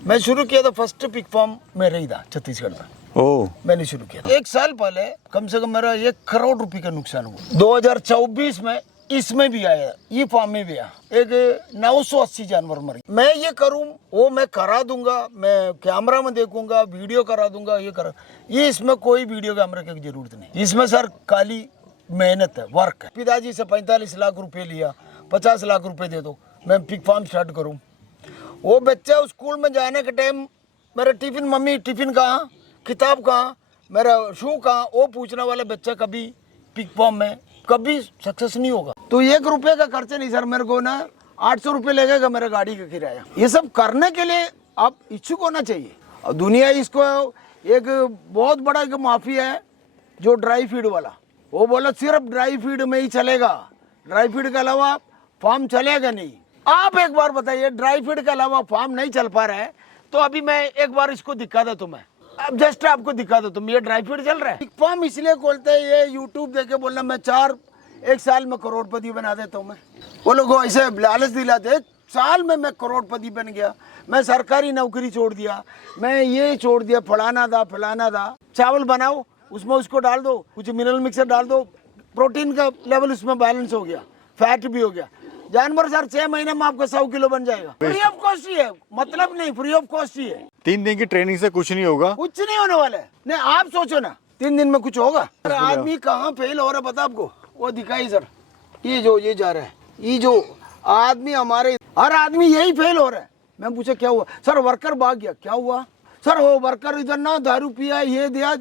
मैं शुरू किया था फर्स्ट पिग फार्म मेरा ही था छत्तीसगढ़ में। ओह, मैंने शुरू किया था। 1 साल पहले कम से कम मेरा 1 करोड़ रुपए का नुकसान हुआ। 2024 में इसमें भी आया, ये फार्म में भी आया, एक 980 जानवर मर गए। मैं ये करूं वो मैं करा दूंगा, मैं कैमरा में देखूंगा, वीडियो करा दूंगा, ये इसमें कोई वीडियो कैमरा की जरूरत नहीं। इसमें सर खाली मेहनत है, वर्क है। पिताजी से 45 लाख रुपए लिया, 50 लाख रुपए दे दो, मैं पिग फार्म स्टार्ट करूं। वो बच्चा स्कूल में जाने के टाइम मेरा टिफिन, मम्मी टिफिन कहाँ, किताब कहाँ, मेरा शू कहाँ, वो पूछने वाला बच्चा कभी पिग फार्म में कभी सक्सेस नहीं होगा। तो 1 रुपए का खर्चा नहीं सर, मेरे को ना 800 रुपए लगेगा मेरा गाड़ी का किराया। ये सब करने के लिए आप इच्छुक होना चाहिए। और दुनिया इसको एक बहुत बड़ा एक माफिया है जो ड्राई फीड वाला, वो बोला सिर्फ ड्राई फीड में ही चलेगा, ड्राई फीड के अलावा फार्म चलेगा नहीं। आप एक बार बताइए, ड्राई फीड के अलावा फार्म नहीं चल पा रहा है, तो अभी मैं एक बार इसको दिखा दो तुम्हें, अब जस्ट आपको दिखा दो तुम, ये ड्राई फीड चल रहा है। पिग फार्म इसलिए खोलते हैं, ये यूट्यूब देखे बोलना मैं 1 साल में करोड़पति बना देता हूँ। मैं वो लोग ऐसे लालच दिलाते, 1 साल में मैं करोड़पति बन गया, मैं सरकारी नौकरी छोड़ दिया, मैं ये छोड़ दिया, फलाना था। चावल बनाओ, उसमें उसको डाल दो, कुछ मिनरल मिक्सर डाल दो, प्रोटीन का लेवल उसमें बैलेंस हो गया, फैट भी हो गया। जानवर सर 6 महीने में आपका 100 किलो बन जाएगा, फ्री ऑफ कॉस्ट ही है, मतलब नहीं, फ्री ऑफ कॉस्ट ही है। 3 दिन की ट्रेनिंग से कुछ नहीं होगा, कुछ नहीं होने वाला है। नहीं आप सोचो ना 3 दिन में कुछ होगा। आदमी कहाँ फेल हो रहा है पता आपको, वो दिखाई सर, ये जा रहा है, ये जो आदमी हमारे, हर आदमी यही फेल हो रहा है। मैं पूछा क्या हुआ सर, वर्कर भाग गया, क्या हुआ सर, वो वर्कर इधर ना दारू पिया, ये दिया।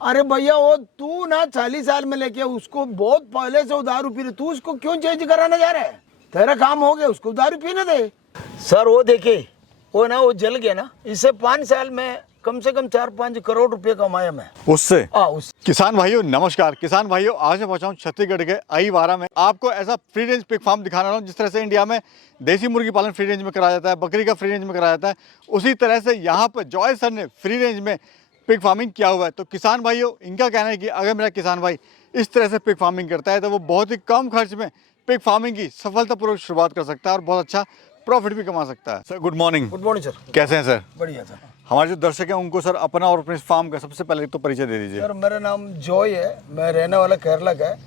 अरे भैया वो तू ना 40 साल में लेके उसको बहुत पहले से वो दारू पी रहे, तू उसको क्यों चेंज कराना जा रहा है? तेरा काम हो गया, उसको दारू पीने दे। सर वो देखे वो ना, वो जल गया ना, इससे 5 साल में कम से कम 4-5 करोड़ रुपए कमाया मैं उससे। उस किसान भाइयों नमस्कार। किसान भाइयों, आज मैं पहुंचा हूं छत्तीसगढ़ के अईवारा में। आपको ऐसा फ्री रेंज पिग फार्म दिखाना रहा हूं जिस तरह से इंडिया में देसी मुर्गी पालन फ्री रेंज में कराया जाता है, बकरी का फ्री रेंज में कराया जाता है, उसी तरह से यहाँ पर जॉय सर ने फ्री रेंज में पिग फार्मिंग किया हुआ है। तो किसान भाइयों, इनका कहना है कि अगर मेरा किसान भाई इस तरह से पिग फार्मिंग करता है तो वो बहुत ही कम खर्च में पिग फार्मिंग की सफलतापूर्वक शुरुआत कर सकता है और बहुत अच्छा प्रॉफिट भी कमा सकता है। Sir good morning. Good morning sir, कैसे हैं सर? बढ़िया सर। हमारे जो दर्शक हैं उनको सर अपना और अपने फार्म का सबसे पहले तो परिचय दे दीजिए। सर मेरा नाम जॉय है, मैं रहने वाला केरला का है,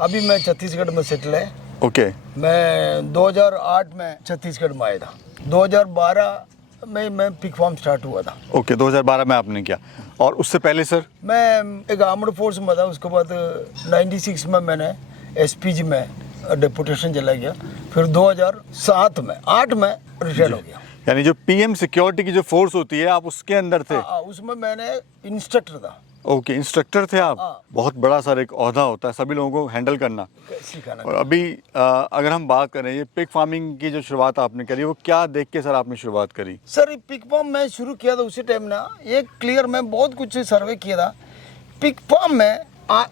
अभी मैं छत्तीसगढ़ में सेटल है। ओके। मैं 2008 में छत्तीसगढ़ में आया था, 2012 में मैं पिग फार्म स्टार्ट हुआ था। ओके, 2012 में आपने किया, और उससे पहले सर? मैं एक आर्म्ड फोर्स में था, उसके बाद 96 में मैंने एसपीजी में डेपुटेशन चला गया, फिर 2007 में 8 में रिटायर हो गया। यानी जो पीएम सिक्योरिटी की जो फोर्स होती है आप उसके अंदर थे? उसमें मैंने इंस्ट्रक्टर था। ओके, इंस्ट्रक्टर थे आप। बहुत बड़ा सर एक ओहदा होता है सभी लोगों को हैंडल करना, सिखाना। और अभी अगर हम बात करें ये पिग फार्मिंग की जो शुरुआत आपने करी, वो क्या देख के सर आपने शुरुआत करी? सर पिग फार्म मैं शुरू किया था उसी टाइम ना, एक क्लियर मैं बहुत कुछ सर्वे किया था पिग फार्म में,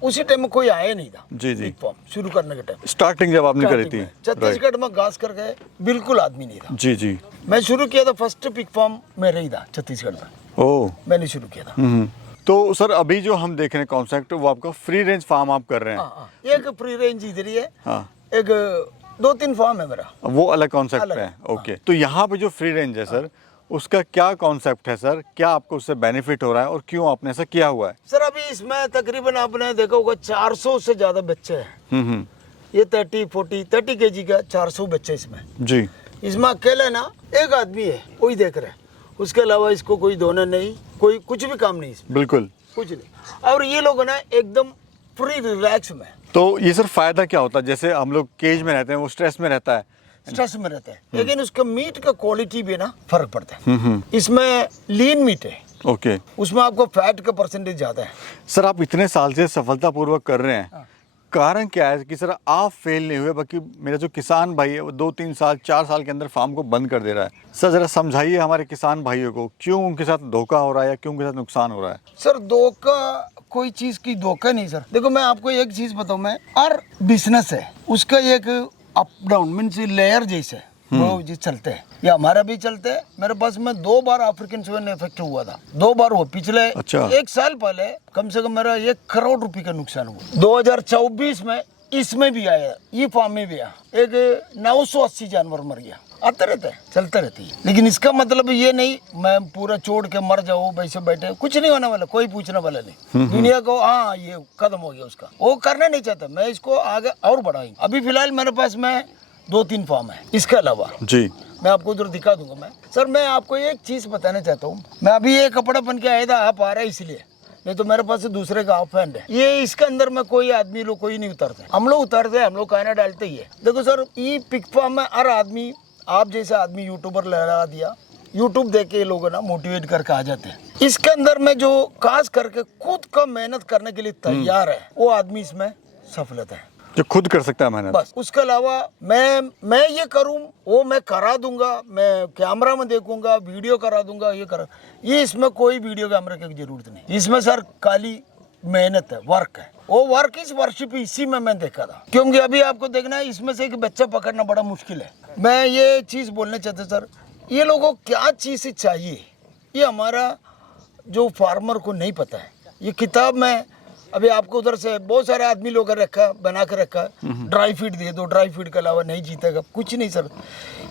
उसी टाइम में कोई आया नहीं था। जी जी, पिग फार्म शुरू करने के टाइम स्टार्टिंग जब आपने करी थी छत्तीसगढ़ में घास करके बिल्कुल आदमी नहीं था। जी जी, मैं शुरू किया था फर्स्ट पिग फार्म मेरा ही था छत्तीसगढ़ में। ओह, मैंने शुरू किया था। तो सर अभी जो हम देख रहे हैं कॉन्सेप्ट, वो आपका फ्री रेंज फार्म आप कर रहे हैं। एक फ्री रेंज इधर ही है, हाँ, एक 2-3 फार्म है मेरा, वो अलग कॉन्सेप्ट है। ओके, तो यहाँ पे जो फ्री रेंज है सर, उसका क्या कॉन्सेप्ट है सर, क्या आपको उससे बेनिफिट हो रहा है और क्यों आपने ऐसा किया हुआ है? सर अभी इसमें तकरीबन आपने देखा होगा 400 से ज्यादा बच्चे हैं। ये 30 केजी का 400 बच्चे इसमें जी। इसमें अकेले ना एक आदमी है, वही देख रहे हैं, उसके अलावा इसको कोई दोना नहीं, कोई कुछ भी काम नहीं इसमें, बिल्कुल कुछ नहीं। और ये लोग ना एकदम फ्री रिलैक्स में। तो ये सर फायदा क्या होता है? जैसे हम लोग केज में रहते हैं, वो स्ट्रेस में रहता है, स्ट्रेस में रहता है, लेकिन उसका मीट का क्वालिटी भी ना फर्क पड़ता है। इसमें लीन मीट है, ओके, उसमें आपको फैट का परसेंटेज ज्यादा है। सर आप इतने साल से सफलतापूर्वक कर रहे हैं, कारण क्या है कि सर आप फेल नहीं हुए, बाकी मेरा जो किसान भाई है वो 2-3 साल 4 साल के अंदर फार्म को बंद कर दे रहा है? सर जरा समझाइए हमारे किसान भाइयों को, क्यों उनके साथ धोखा हो रहा है या क्यों उनके साथ नुकसान हो रहा है? सर धोखा कोई चीज की धोखा नहीं सर। देखो मैं आपको एक चीज बताऊं, मैं हर बिजनेस है उसका एक अप डाउन मीन्स लेयर जैसे वो जी चलते हैं, या हमारा भी चलते हैं। मेरे पास में 2 बार अफ्रीकन स्वेन इफेक्ट हुआ था, 2 बार वो पिछले 1 साल पहले कम से कम मेरा 1 करोड़ रुपए का नुकसान हुआ। 2024 में इसमें भी आया, ये फार्म में भी आया, एक 980 जानवर मर गया। आते रहते हैं, चलते रहती है। लेकिन इसका मतलब ये नहीं मैं पूरा छोड़ के मर जाऊँ, वैसे बैठे, कुछ नहीं होने वाला, कोई पूछने वाला नहीं। दुनिया को हाँ ये खत्म हो गया उसका, वो करना नहीं चाहता। मैं इसको आगे और बढ़ाऊंगा। अभी फिलहाल मेरे पास में 2-3 फार्म है। इसके अलावा जी मैं आपको उधर दिखा दूंगा। मैं सर मैं आपको एक चीज बताना चाहता हूँ। मैं अभी ये कपड़ा बन के आया था, आप आ रहे इसलिए, नहीं तो मेरे पास दूसरे का ऑफ हैंड है। ये इसके अंदर में कोई आदमी लोग कोई नहीं उतरते, हम लोग उतरते हैं, हम लोग कहना डालते ही है। देखो सर ये पिक फार्म में हर आदमी, आप जैसे आदमी यूट्यूबर लगा दिया, यूट्यूब देख के लोग ना मोटिवेट करके आ जाते हैं। इसके अंदर में जो खास करके खुद का मेहनत करने के लिए तैयार है, वो आदमी इसमें सफलता है, जो खुद कर सकता है मेहनत। बस। उसके अलावा मैं ये करूं वो मैं करा दूंगा, मैं कैमरा में देखूंगा, वीडियो करा दूंगा, ये इसमें कोई वीडियो कैमरा की जरूरत नहीं। इसमें सर खाली मेहनत है, वर्क है। वो वर्क इस वर्शिप इसी में मैं देखा था, क्योंकि अभी आपको देखना है इसमें से एक बच्चा पकड़ना बड़ा मुश्किल है। मैं ये चीज बोलना चाहता सर, ये लोगों को क्या चीज चाहिए ये हमारा जो फार्मर को नहीं पता है। ये किताब में अभी आपको उधर से बहुत सारे आदमी लोग रखा बना कर रखा, ड्राई फीड दे दो, ड्राई फीड के अलावा नहीं जीतेगा, कुछ नहीं सर।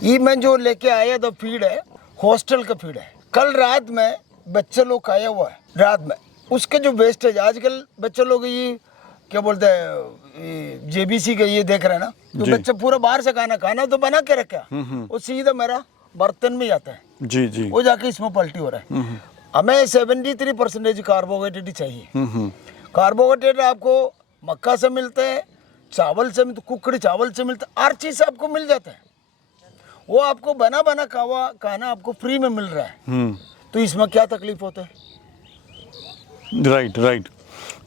ये मैं जो लेके आया था फीड है, हॉस्टल का फीड है। कल रात में बच्चे लोग खाया हुआ है, रात में उसके जो वेस्टेज, आजकल बच्चे लोग ये क्या बोलते हैं जेबीसी का ये देख रहे हैं ना, तो बच्चे पूरा बाहर से खाना तो बना के रखा, वो सीधा मेरा बर्तन में आता है, जी जी, वो जाके इसमें पलटी हो रहा है। हमें 73% कार्बोहाइड्रेट चाहिए। कार्बोहाइड्रेट आपको मक्का से मिलते हैं, चावल से मिलते, कुकड़ी चावल से मिलता है, हर चीज़ से आपको मिल जाता है। वो आपको बना खाना आपको फ्री में मिल रहा है, तो इसमें क्या तकलीफ होता है। Right right.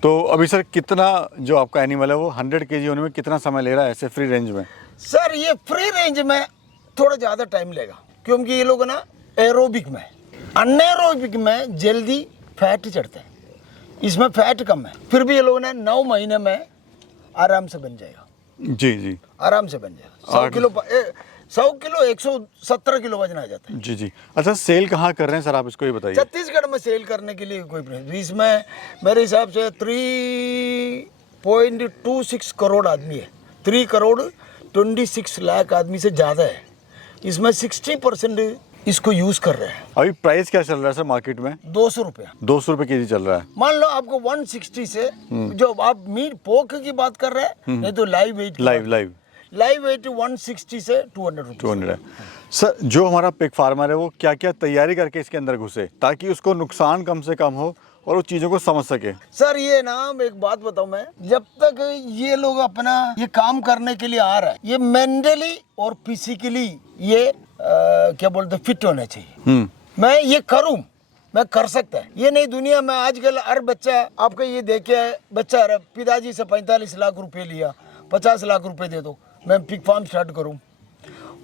तो अभी सर कितना जो आपका एनिमल है वो 100 kg होने में कितना समय ले रहा है ऐसे फ्री रेंज में? सर ये फ्री रेंज में थोड़ा ज़्यादा टाइम लेगा, क्योंकि ये लोग ना एरोबिक में, अनएरोबिक में जल्दी फैट चढ़ते हैं, इसमें फैट कम है। फिर भी ये लोग ना 9 महीने में आराम से बन जाएगा। जी जी, आराम से बन जाएगा। 100 किलो 117 किलो वजन आ जाता है। जी जी। अच्छा सेल कहाँ कर रहे हैं सर, आप इसको ये बताइए। छत्तीसगढ़ में सेल करने के लिए कोई प्रश्न, इसमें मेरे हिसाब से 3.26 करोड़ आदमी है, 3 करोड़ 26 लाख आदमी से ज़्यादा है। इसमें 60% इसको यूज कर रहे हैं। अभी प्राइस क्या चल रहा है सर मार्केट में? 200 रुपया। 200 रुपये केजी चल रहा है। मान लो आपको 160 से, जो आप मीट पोक की बात कर रहे हैं, नहीं तो लाइव वेट, लाइव वेट 160 से 200 है। सर जो हमारा पिग फार्मर है वो क्या क्या तैयारी करके इसके अंदर घुसे ताकि उसको नुकसान कम से कम हो और वो चीज़ों को समझ सके? सर ये ना एक बात बताऊं मैं, जब तक ये लोग अपना ये काम करने के लिए आ रहा है, ये मेंटली और फिजिकली ये क्या बोलते फिट होना चाहिए। मैं ये करूं, मैं कर सकता है, ये नहीं दुनिया में आजकल हर बच्चा आपका ये देखे बच्चा पिताजी से 45 लाख रुपए लिया, 50 लाख रुपए दे दो मैं पिग फार्म स्टार्ट करूं।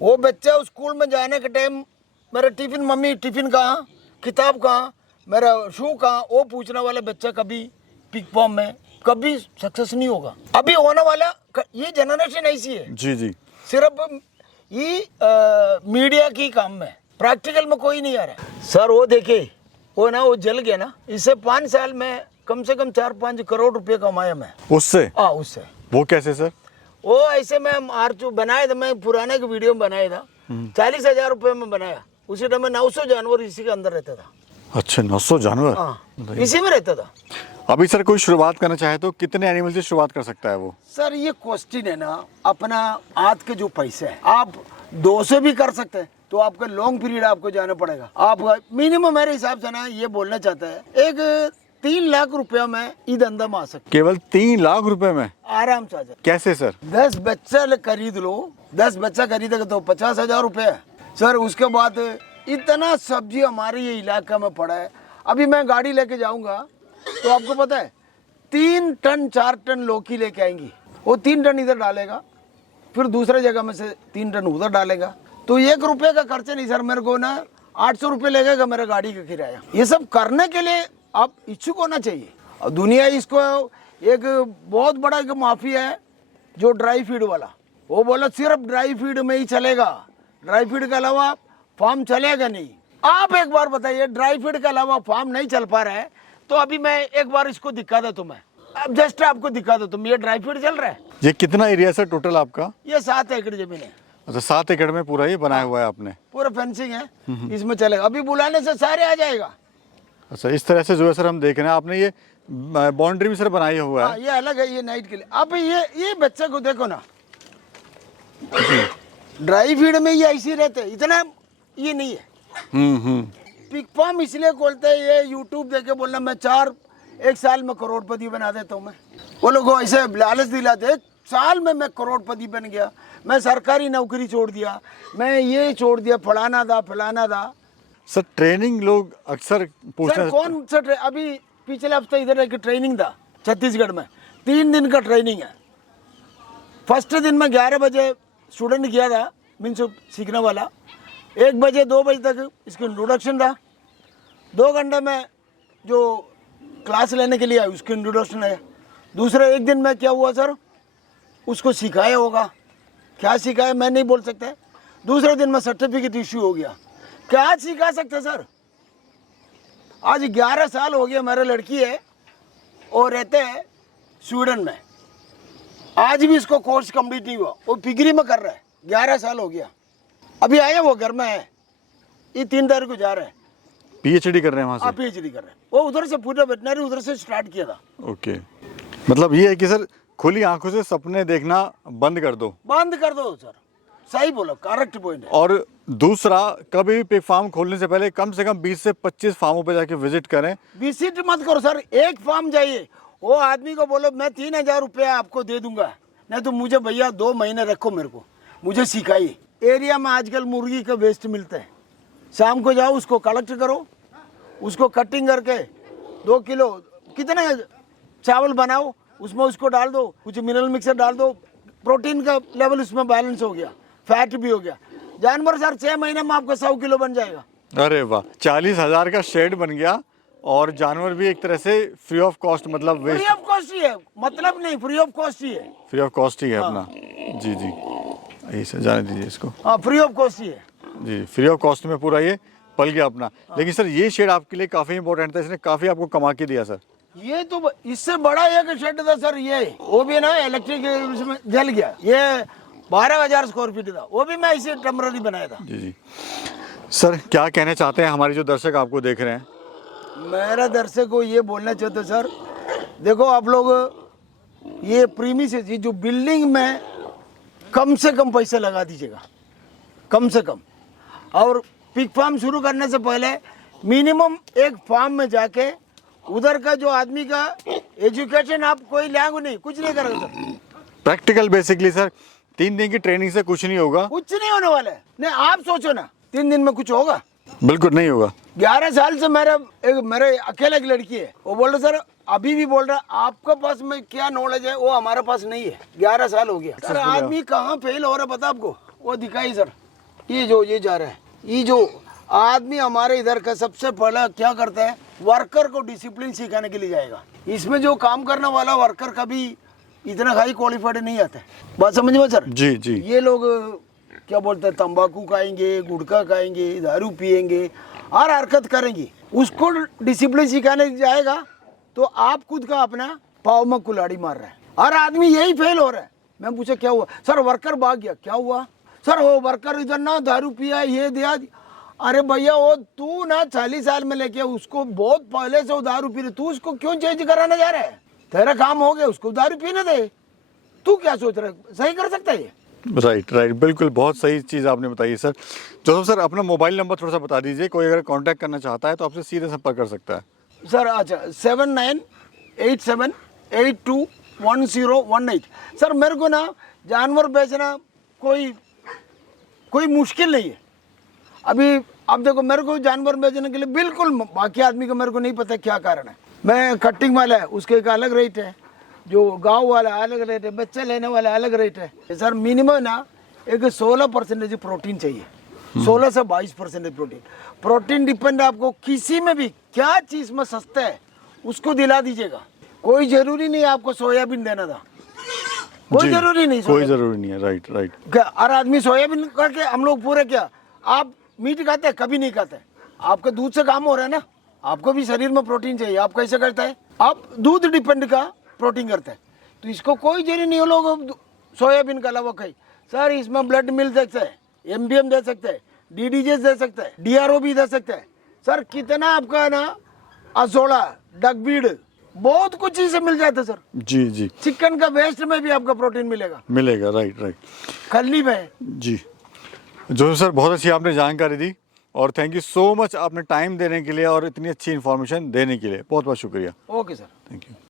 वो बच्चा स्कूल में जाने के टाइम मेरा टिफिन, मम्मी टिफिन कहाँ, किताब कहाँ, मेरा शू कहाँ, वो पूछने वाला बच्चा कभी पिग फार्म में कभी सक्सेस नहीं होगा। अभी होने वाला ये जनरेशन ऐसी है। जी जी। सिर्फ ये मीडिया की काम में, प्रैक्टिकल में कोई नहीं आ रहा सर। वो देखे वो ना, वो जल गया ना, इससे 5 साल में कम से कम 4-5 करोड़ रुपए कमाया मैं उससे। हाँ उससे। वो कैसे सर? वो ऐसे मैं बनाया था, मैं पुराने के वीडियो में बनाया था, 40,000 रुपये में बनाया। उसी टाइम में 900 जानवर इसी के अंदर रहता था। अच्छा 900 जानवर? हाँ इसी में रहता था। अभी सर कोई शुरुआत करना चाहे तो कितने एनिमल से शुरुआत कर सकता है वो? सर ये क्वेश्चन है ना, अपना आज के जो पैसे है, आप 2 से भी कर सकते हैं, तो आपका लॉन्ग पीरियड आपको जाना पड़ेगा। आप मिनिमम मेरे हिसाब से ना ये बोलना चाहता है, एक 3 लाख रुपया में ई धंधा में आ सकते। केवल 3 लाख रुपए में आराम से आ जाए। कैसे सर? 10 बच्चा खरीद लो, 10 बच्चा खरीदेगा तो 50,000 रुपये है सर। उसके बाद इतना सब्जी हमारे ये इलाका में पड़ा है। अभी मैं गाड़ी लेके जाऊंगा तो आपको पता है 3 टन 4 टन लौकी लेके आएंगी, वो 3 टन इधर डालेगा, फिर दूसरे जगह में से 3 टन उधर डालेगा, तो 1 रुपये का खर्चा नहीं सर। मेरे को ना 800 रुपये लगेगा मेरा गाड़ी का किराया। ये सब करने के लिए आप इच्छुक होना चाहिए। और दुनिया इसको एक बहुत बड़ा एक माफिया है जो ड्राई फीड वाला, वो बोला सिर्फ ड्राई फीड में ही चलेगा, ड्राई फीड के अलावा फार्म चलेगा नहीं। आप एक बार बताइए, ड्राई फीड के अलावा फार्म नहीं चल पा रहा है, तो अभी मैं एक बार इसको दिखा दे तुम्हें, अब जस्ट आपको दिखा दो तुम, ये ड्राई फीड चल रहा है। ये कितना एरिया सर टोटल आपका? ये 7 एकड़ जमीन है। अच्छा 7 एकड़ में पूरा ये बनाया हुआ है आपने। पूरा फेंसिंग है, इसमें चलेगा। अभी बुलाने से सारे आ जाएगा। अच्छा इस तरह से जो है सर हम देख रहे हैं, आपने ये बाउंड्री भी सर बनाई हुआ हाँ, है। ये अलग है, ये नाइट के लिए। अब ये बच्चे को देखो ना, ड्राई फीड में ये ऐसे रहते, इतना ये नहीं है। पिग फार्म इसलिए खोलते हैं, ये यूट्यूब देखे बोलना मैं 1 साल में करोड़पति बना देता हूँ मैं। वो लोग ऐसे लालच दिलाते, 1 साल में मैं करोड़पति बन गया, मैं सरकारी नौकरी छोड़ दिया, मैं ये छोड़ दिया, फलाना था। सर ट्रेनिंग लोग अक्सर पूछते सर हैं। कौन सा अभी पिछले हफ्ते इधर एक ट्रेनिंग था छत्तीसगढ़ में, 3 दिन का ट्रेनिंग है। फर्स्ट दिन में 11 बजे स्टूडेंट किया था, मीन्स सीखने वाला। 1 बजे 2 बजे तक इसका इंट्रोडक्शन था। 2 घंटे में जो क्लास लेने के लिए आए उसका इंट्रोडक्शन है। दूसरे 1 दिन में क्या हुआ सर, उसको सिखाया होगा, क्या सिखाया मैं नहीं बोल सकता। दूसरे दिन में सर्टिफिकेट इश्यू हो गया। क्या सिखा सकते सर? आज 11 साल हो गया, मेरा लड़की है और रहते हैं स्वीडन में। आज भी इसको कोर्स कंप्लीट नहीं हुआ, वो डिग्री में कर रहा है। 11 साल हो गया, अभी आया वो घर में है, ये 3 तारीख को जा रहा है। पीएचडी कर रहे हैं वहाँ से। पीएचडी कर रहे हैं वो, उधर से पूरा वेटनरी उधर से स्टार्ट किया था। ओके, मतलब ये है कि सर खुली आंखों से सपने देखना बंद कर दो सर। सही बोला, करेक्ट पॉइंट है। और दूसरा, कभी भी पिग फार्म खोलने से पहले कम से कम 20 से 25 फार्मों पे जाके विजिट करें। विजिट मत करो सर, एक फार्म जाइए, वो आदमी को बोलो मैं 3000 रुपया आपको दे दूंगा, नहीं तो मुझे भैया 2 महीने रखो, मेरे को मुझे सिखाइए। एरिया में आजकल मुर्गी का वेस्ट मिलता है, शाम को जाओ उसको कलेक्ट करो, उसको कटिंग करके 2 किलो कितने चावल बनाओ, उसमें उसको डाल दो, कुछ मिनरल मिक्सर डाल दो, प्रोटीन का लेवल उसमें बैलेंस हो गया, फैट भी हो गया। जानवर सर 6 महीने में आपका 100 किलो बन जाएगा। अरे वाह, 40,000 का शेड बन गया और जानवर भी एक तरह से फ्री ऑफ कॉस्ट, मतलब फ्री ऑफ कॉस्ट ही है, मतलब नहीं, फ्री ऑफ कॉस्ट ही है। फ्री ऑफ कॉस्ट ही है अपना। जी जी, यही सर, जाने दीजिए इसको। हाँ, फ्री ऑफ कॉस्ट ही है जी, फ्री ऑफ कॉस्ट में पूरा ये पल गया अपना। लेकिन सर ये शेड आपके लिए काफी इंपॉर्टेंट था, इसने काफी आपको कमा के दिया सर। ये तो इससे बड़ा एक शेड था सर, ये वो भी ना इलेक्ट्रिक उसमें जल गया। ये 12,000 स्क्वायर फीट था, वो भी मैं इसे टेम्पररी बनाया था। जी जी सर, क्या कहना चाहते हैं हमारे जो दर्शक आपको देख रहे हैं? मेरा दर्शक को ये बोलना चाहते सर, देखो आप लोग ये प्रीमिसेस, ये जो बिल्डिंग में कम से कम पैसे लगा दीजिएगा, कम से कम। और पिग फार्म शुरू करने से पहले मिनिमम एक फार्म में जाके उधर का जो आदमी का एजुकेशन, आप कोई लैंग नहीं, कुछ नहीं करोगे सर, प्रैक्टिकल बेसिकली सर 3 दिन की ट्रेनिंग से कुछ नहीं होगा, कुछ नहीं होने वाला है। नहीं आप सोचो ना 3 दिन में कुछ होगा? बिल्कुल नहीं होगा। 11 साल से मेरे अकेले एक लड़की है, वो बोल रहा सर, अभी भी बोल रहा आपके पास में क्या नॉलेज है, वो हमारे पास नहीं है। 11 साल हो गया सर। आदमी कहाँ फेल हो रहा है पता आपको? वो दिखाई सर, ये जा रहा है, ये जो आदमी हमारे इधर का सबसे पहला क्या करता है, वर्कर को डिसिप्लिन सिखाने के लिए जाएगा। इसमें जो काम करने वाला वर्कर कभी इतना हाई क्वालिफाइड नहीं आता है। बात समझ में सर? जी जी। ये लोग क्या बोलते हैं, तंबाकू खाएंगे, गुटखा खाएंगे, दारू पिएंगे और हरकत करेंगे। उसको डिसिप्लिन सिखाने जाएगा तो आप खुद का अपना पाँव में कुल्हाड़ी मार रहे हैं, और आदमी यही फेल हो रहा है। मैं पूछा क्या हुआ सर? वर्कर भाग गया। क्या हुआ सर? वो वर्कर इधर ना दारू पिया, ये दिया। अरे भैया, वो तू ना 40 साल में लेके उसको बहुत पहले से वो दारू पी रहे, तू उसको क्यों चेंज कराने जा रहा है? तेरा काम हो गया, उसको दारू पीने दे। तू क्या सोच रहा है, सही कर सकता है ये? राइट, बिल्कुल, बहुत सही चीज़ आपने बताई सर। जोसेफ सर, अपना मोबाइल नंबर थोड़ा सा बता दीजिए, कोई अगर कांटेक्ट करना चाहता है तो आपसे सीधे संपर्क कर सकता है। सर अच्छा, 7987821018। सर मेरे को ना जानवर बेचना कोई मुश्किल नहीं है। अभी अब देखो, मेरे को जानवर बेचने के लिए बिल्कुल, बाकी आदमी को मेरे को नहीं पता क्या कारण है। मैं कटिंग वाला है, उसके एक अलग रेट है, जो गांव वाला अलग रेट है, बच्चे लेने वाला अलग रेट है। सर मिनिमम ना एक 16% प्रोटीन चाहिए, 16 से 22% प्रोटीन डिपेंड आपको किसी में भी क्या चीज़ में सस्ता है उसको दिला दीजिएगा। कोई जरूरी नहीं आपको सोयाबीन देना था, कोई जरूरी नहीं, कोई जरूरी नहीं है। राइट। क्या हर आदमी सोयाबीन करके हम लोग पूरे, क्या आप मीट खाते हैं? कभी नहीं खाते। आपका दूध से काम हो रहा है ना, आपको भी शरीर में प्रोटीन चाहिए। आप कैसे करते हैं? आप दूध डिपेंड का प्रोटीन करते हैं। तो इसको कोई जरूरी नहीं, लोग सोयाबीन का अलावा खाई। सर इसमें ब्लड मिल सकता है, एमबीएम दे सकते हैं, डीडीजेस दे सकते हैं, डीआरओ भी दे सकते हैं। सर कितना आपका ना असोड़ा, डकबीड, बहुत कुछ चीजें मिल जाता है सर। जी जी चिकन का वेस्ट में भी आपका प्रोटीन मिलेगा, मिलेगा, राइट राइट। खल्ली में। जी जोसेफ सर, बहुत अच्छी आपने जानकारी दी और थैंक यू सो मच आपने टाइम देने के लिए और इतनी अच्छी इन्फॉर्मेशन देने के लिए, बहुत बहुत शुक्रिया। Okay sir. Thank you.